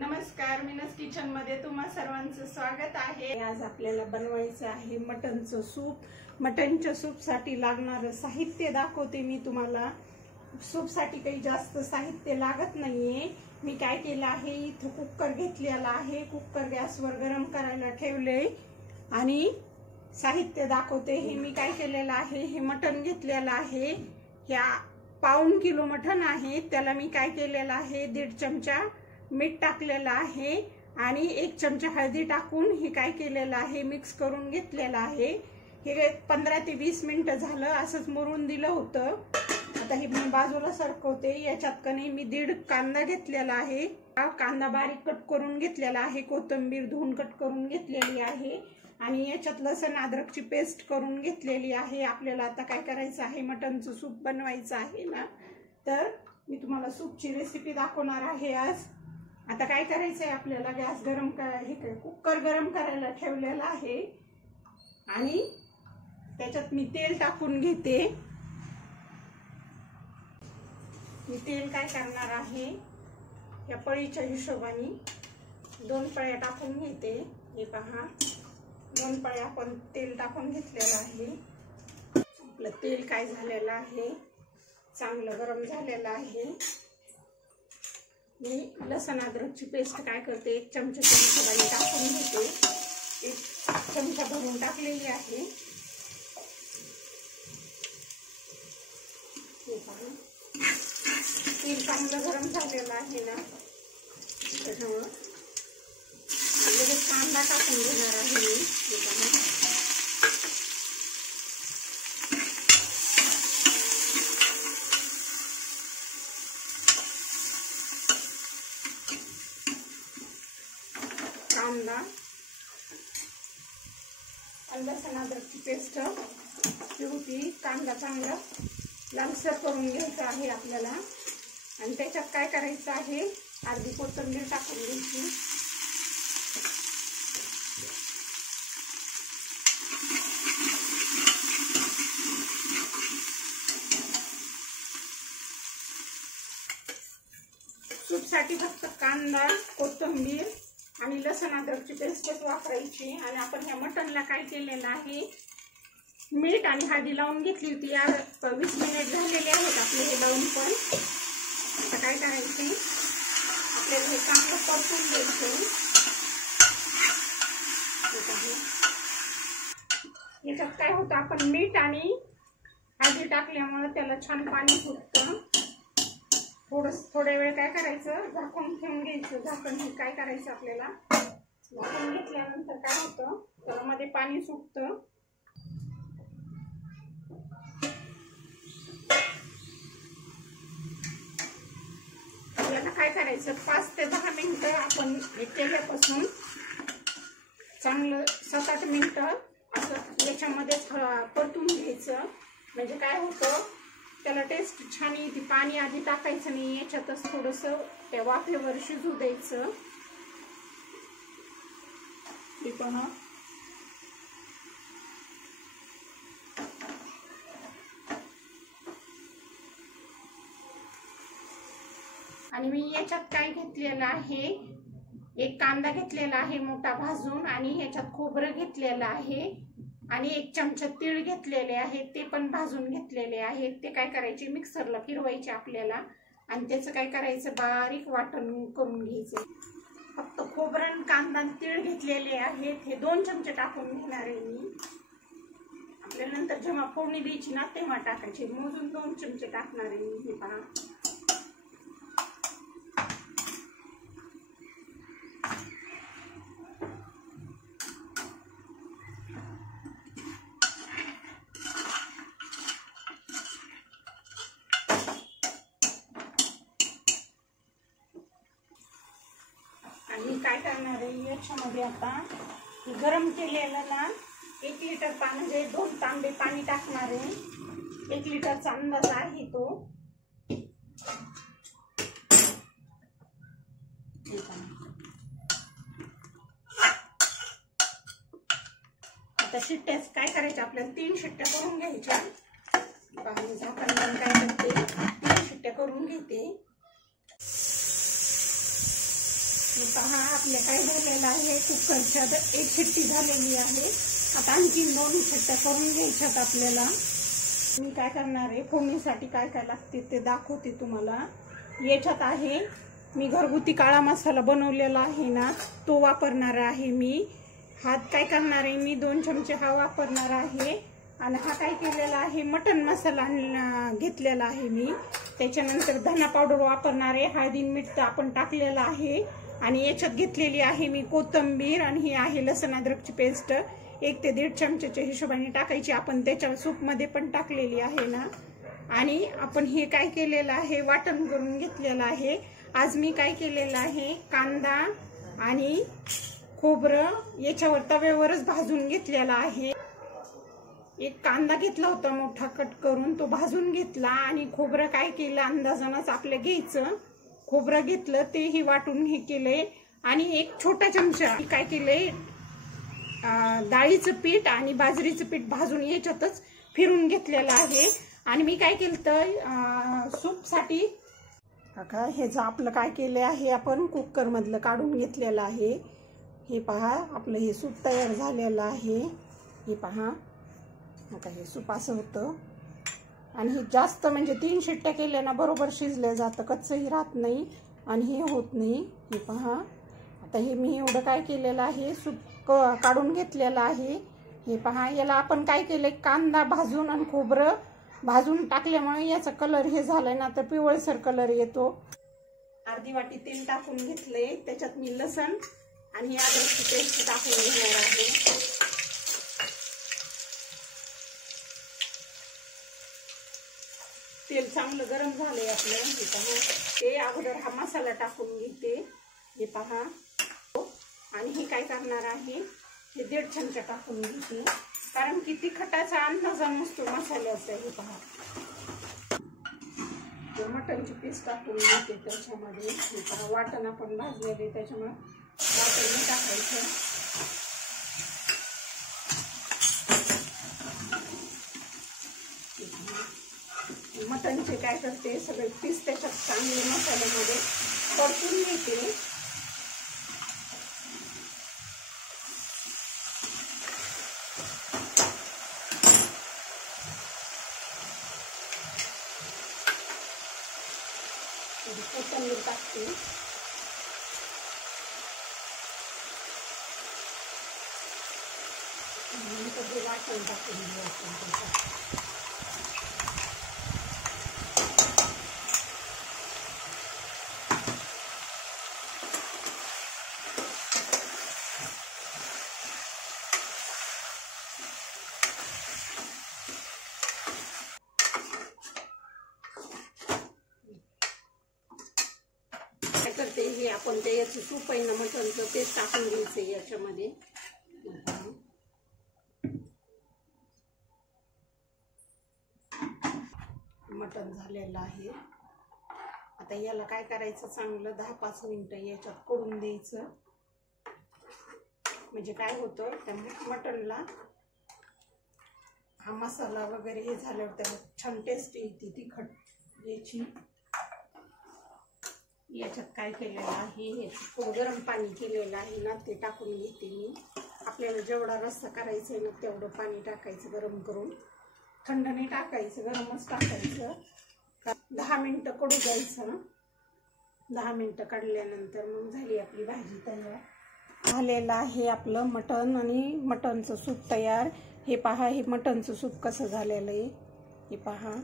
नमस्कार, मीनस किचन मध्ये तुम्हा सर्वांचं स्वागत आहे। आज आपल्याला बनवायचं आहे मटनचं सूप। मटनच्या सूप साठी लागणारं साहित्य दाखवते मी तुम्हाला। सूप साठी काही जास्त साहित्य लागत नाहीये। मी काय केलं आहे, इथं कुकर घेतलेला आहे। कुकर गॅसवर गरम करायला ठेवले आणि साहित्य दाखवते। हे मी काय केलेलं आहे, हे मटन घेतलेलं आहे। ह्या पाऊण किलो मटन आहे, त्याला मी काय केलेलं आहे, 1.5 चमचा मीठ टाकलेलं आहे आणि 1 चमचा हळदी टाकून हे काय केलेलं आहे, मिक्स करून घेतलेलं आहे। हे 15 ते 20 मिनिटं झालं असंच मुरून दिलं होतं। आता हे मी बाजूला सरकवते। याच्यात कणी मी 1.5 कांदा घेतलेला आहे। हा कांदा बारीक कट करून घेतलेला आहे। कोथिंबीर धुवून कट करून घेतलेली आहे आणि याच्यात लसूण अद्रकची पेस्ट करून घेतलेली आहे। आपल्याला आता काय करायचं आहे, मटनचं सूप बनवायचं आहे ना, तर मी तुम्हाला सूपची रेसिपी दाखवणार आहे आज। आता काय करायचं आहे, आपल्याला गॅस गरम कुकर गरम करायला ठेवलेला आहे आणि त्याच्यात मी तेल टाकून घेते। मी तेल काय करणार आहे, या पळीच्या हिशोबाने 2 पळ्या टाकून घेते। हे पहा, 2 पळ्या आपण तेल टाकून घेतलेलं आहे। आपलं तेल काय झालेलं आहे, चांगलं गरम झालेलं आहे। मी लसूण अद्रकची पेस्ट काय करते, 1 चमचा हिशोबाने टाकून घेते। 1 चमचा भरून टाकलेली आहे। तेल चांगलं गरम झालेलं आहे ना, त्याच्यामुळं लगेच कांदा टाकून घेणार आहे मी। कांदा आणि लसूण अद्रकची पेस्ट होती। कांदा चांगला लालसर करून घ्यायचा आहे आपल्याला आणि त्याच्यात काय करायचं आहे, अर्धी कोथिंबीर टाकून घ्यायची। सूपसाठी फक्त कांदा, कोथिंबीर आणि लसूण अद्रकची पेस्टच वापरायची। आणि आपण ह्या मटनला काय केलेलं आहे, मीठ आणि हळदी लावून घेतली होती। या 20 मिनिट झालेले आहेत आपले हे लावून। पण आता काय करायचे, आपल्याला हे चांगलं परतून द्यायचं। याच्यात काय होतं, आपण मीठ आणि हळदी टाकल्यामुळे त्याला छान पाणी फुटतं। थोड्या वेळ काय करायचं, झाकून ठेवून घ्यायचं। झाकण हे काय करायचं, आपल्याला झाकून घेतल्यानंतर काय होतं, त्याला मध्ये पाणी सुटतं। याला काय करायचं, 5 ते 10 मिनिटं आपण हे केल्यापासून चांगलं 7-8 मिनिटं असं याच्यामध्ये परतून घ्यायचं। म्हणजे काय होतं, त्याला टेस्ट छान येते। पाणी आधी टाकायचं नाही, याच्यातच थोडंसं त्या वाफेवर शिजू द्यायचं। हे पहा, आणि मी याच्यात काय घेतलेलं आहे, 1 कांदा घेतलेला आहे मोठा भाजून आणि ह्याच्यात खोबरं घेतलेलं आहे आणि 1 चमचा तीळ घेतलेले आहे, ते पण भाजून घेतलेले आहेत। ते काय करायचे, मिक्सरला फिरवायचे आपल्याला आणि त्याचं काय करायचं, बारीक वाटण करून घ्यायचं। फक्त खोबरं, कांदा आणि तीळ घेतलेले आहेत, हे 2 चमचे टाकून घेणार आहे मी। आपल्याला नंतर जेव्हा फोडणी द्यायची ना, तेव्हा टाकायचे, मोजून 2 चमचे टाकणार आहे मी। हे पहा, आणि काय करणार आहे, याच्यामध्ये आता गरम केलेलं ना 1 लिटर पाणी, म्हणजे 2 तांबे पाणी टाकणार आहे। 1 लिटरचा अंदाज आहे तो। आता शिट्ट्याच काय करायच्या, आपल्याला 3 शिट्ट्या करून घ्यायच्या। झाकण बंद काय करते, 3 शिट्ट्या करून घेते। पहा आपले काय झालेलं आहे, कुकरच्या एक शिट्टी झालेली आहे. आता आणखी 2 शिट्ट्या करून घ्यायच्यात आपल्याला. मी काय करणार आहे, फोडणीसाठी काय काय लागते ते दाखवते तुम्हाला. याच्यात आहे मी घरगुती काळा मसाला बनवलेला आहे ना, तो वापरणार आहे मी. हा काय करणार आहे मी 2 चमचे हा वापरणार आहे. आणि हा काय केलेला आहे, मटन मसाला घेतलेला आहे मी. त्याच्यानंतर धना पावडर वापरणार आहे. हळदी मीठ आपण टाकलेलं आहे. आणि याच्यात घेतलेली आहे मी कोथिंबीर. आणि ही आहे लसूण अद्रकची पेस्ट 1 ते 1.5 चमच्याच्या हिशोबाने टाकायची. आपण त्याच्या सूपमध्ये पण टाकलेली आहे ना. आणि आपण हे काय केलेलं आहे, वाटण करून घेतलेलं आहे. आज मी काय केलेलं आहे, कांदा आणि खोबरं याच्यावर तव्यावरच भाजून घेतलेला आहे. एक कांदा घेतला होता मोठा कट करून, तो भाजून घेतला. आणि खोबरं काय केलं, अंदाजानच आपलं घ्यायचं. खोबरं घेतलं, तेही वाटून हे केलंय. आणि एक छोटा चमचा काय केलंय, डाळीचं पीठ आणि बाजरीचं पीठ भाजून याच्यातच फिरून घेतलेलं आहे. आणि मी काय केलं, सूपसाठी हे जे आपलं काय केलं आहे, आपण कुकर मधलं काढून घेतलेलं आहे. हे पहा आपलं हे सूप तयार झालेलं आहे. हे पहा आता हे सूप असं होतं. आणि हे जास्त म्हणजे 3 शिट्ट्या केल्या ना बरोबर शिजलं जातं, कच्चंही राहत नाही आणि हे होत नाही. हे पहा आता हे मी एवढं काय केलेलं आहे, सूप काढून घेतलेलं आहे. हे पहा याला आपण काय केलंय, कांदा भाजून आणि खोबरं भाजून टाकल्यामुळे याचा कलर हे झालाय ना, तर पिवळसर कलर येतो. अर्धी वाटी तेल टाकून घेतलंय. त्याच्यात मी लसण आणि अद्रकची पेस्ट टाकून घेणार आहे. तेल चांगलं गरम झालंय आपलं. हे पहा ते अगोदर हा मसाला टाकून घेते. हे पहा आणि हे काय करणार आहे, हे 1.5 चमचा टाकून घेते, कारण की तिखटाचा अंदाज नसतो मसाल्याचा. हे पहा मटनची पीस टाकून घेते त्याच्यामध्ये. हे पहा वाटण आपण भाजलेले, त्याच्यामुळे वाटण टाकायचं. मटनचे काय करते, सगळे पीस त्याच्यात चांगले मसाल्यामध्ये परतून घेते. कोथिंबीर टाकते. नंतर वाटण टाकून घ्यायचं. करते हे आपण ते याचं सूप आहे ना मटनचं, तेच टाकून घ्यायचं याच्यामध्ये. मटन झालेलं आहे. आता याला काय करायचं, चांगलं 10-5 मिनिटं याच्यात करून द्यायचं. म्हणजे काय होतं, त्या मटनला हा मसाला वगैरे हे झाल्यावर त्याला छान टेस्ट येते तिखट याची. याच्यात काय केलेलं आहे, थोडं गरम पाणी केलेलं आहे ना, ते टाकून घेते मी. आपल्याला जेवढा रस्सा करायचा आहे ना तेवढं पाणी टाकायचं गरम करून. थंड नाही टाकायचं, गरमच टाकायचं. 10 मिनिटं कडू द्यायचं. 10 मिनिटं काढल्यानंतर मग झाली आपली भाजी तयार. झालेलं आहे आपलं मटण आणि मटणचं सूप तयार. हे पहा हे मटणचं सूप कसं झालेलं आहे. हे पहा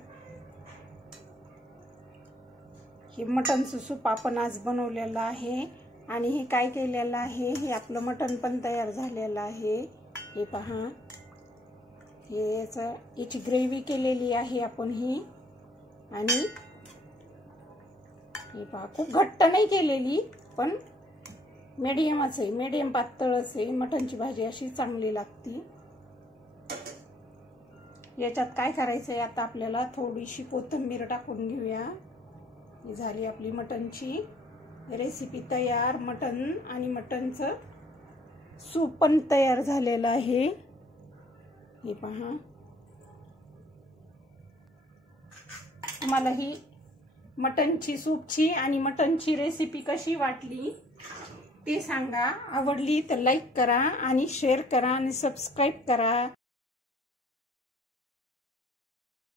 हे मटणचं सूप आपण आज बनवलेलं आहे. आणि हे काय केलेलं आहे, हे आपलं मटण पण तयार झालेलं आहे. हे पहा हे याची ग्रेव्ही केलेली आहे आपण ही. आणि हे पहा खूप घट्ट नाही केलेली, पण मीडियमच आहे, मीडियम पातळच आहे. मटणची भाजी अशी चांगली लागते. याच्यात काय करायचंय, आता आपल्याला थोडीशी कोथिंबीर टाकून घेऊया. ही झाली आपली मटणची रेसिपी तयार. मटण आणि मटणचं सूप पण तयार झालेलं आहे. हे पहा तुम्हाला ही मटणची सूपची आणि मटणची रेसिपी कशी वाटली ते सांगा. आवडली तर लाईक करा आणि शेअर करा आणि सबस्क्राईब करा.